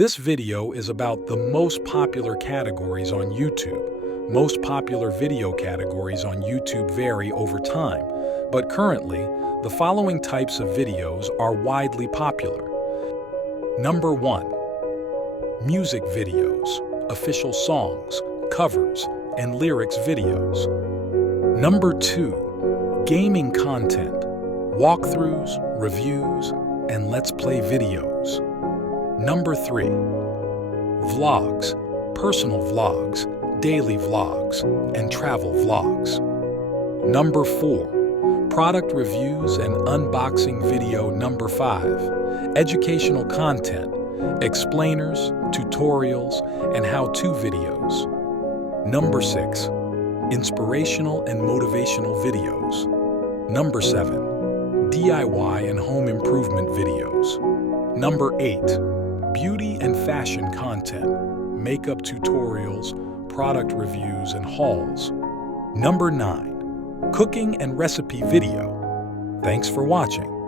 This video is about the most popular categories on YouTube. Most popular video categories on YouTube vary over time, but currently, the following types of videos are widely popular. Number 1. Music videos, official songs, covers, and lyrics videos. Number 2. Gaming content, walkthroughs, reviews, and Let's Play videos. Number 3. Vlogs, personal vlogs, daily vlogs, and travel vlogs. Number 4. Product reviews and unboxing video. Number 5. Educational content, explainers, tutorials, and how-to videos. Number 6. Inspirational and motivational videos. Number 7. DIY and home improvement videos. Number 8. Beauty and fashion content, makeup tutorials, product reviews, and hauls. Number 9. Cooking and recipe video. Thanks for watching.